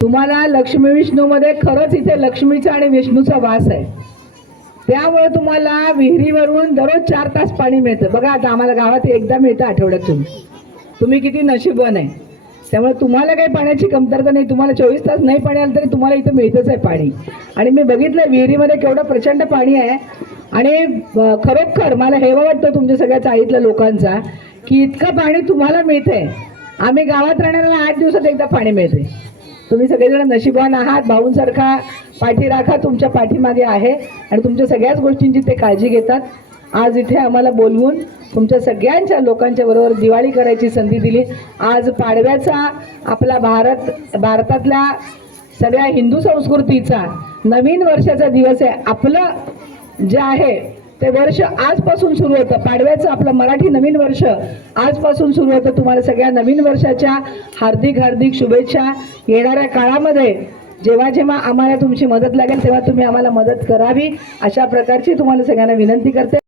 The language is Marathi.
तुम्हाला लक्ष्मी विष्णूमध्ये खरंच इथे लक्ष्मीचा आणि विष्णूचा वास आहे, त्यामुळे तुम्हाला विहिरीवरून दररोज 4 तास पाणी मिळतं। बघा आता आम्हाला गावात एकदा मिळतं आठवड्यातून, तुम्ही किती नशीबवान आहे। त्यामुळे तुम्हाला काही पाण्याची कमतरता नाही, तुम्हाला 24 तास नाही पाणी आलं तरी तुम्हाला इथं मिळतच आहे पाणी। आणि मी बघितलं विहिरीमध्ये केवढं प्रचंड पाणी आहे आणि खरोखर मला हेवा वाटतं तुमच्या सगळ्या चाळीतल्या लोकांचा की इतकं पाणी तुम्हाला मिळतंय। आम्ही गावात राहणाऱ्याला 8 दिवसात एकदा पाणी मिळते। तुम्ही सगळेजण नशीबवान आहात, भाऊंसारखा पाठीराखा तुमच्या पाठीमागे आहे आणि तुमच्या सगळ्याच गोष्टींची ते काळजी घेतात। आज इथे आम्हाला बोलवून तुमच्या सगळ्यांच्या लोकांच्या बरोबर दिवाळी करायची संधी दिली। आज पाडव्याचा आपला भारतातल्या सगळ्या हिंदू संस्कृतीचा नवीन वर्षाचा दिवस आहे। आपलं जे आहे ते वर्ष आजपासून सुरू होतं, पाडव्याचं आपलं मराठी नवीन वर्ष आजपासून सुरू होतं। तुम्हाला सगळ्या नवीन वर्षाच्या हार्दिक हार्दिक शुभेच्छा। येणाऱ्या काळामध्ये जेव्हा जेव्हा आम्हाला तुमची मदत लागेल तेव्हा तुम्ही आम्हाला मदत करावी, अशा प्रकारची तुम्हाला सगळ्यांना विनंती करते।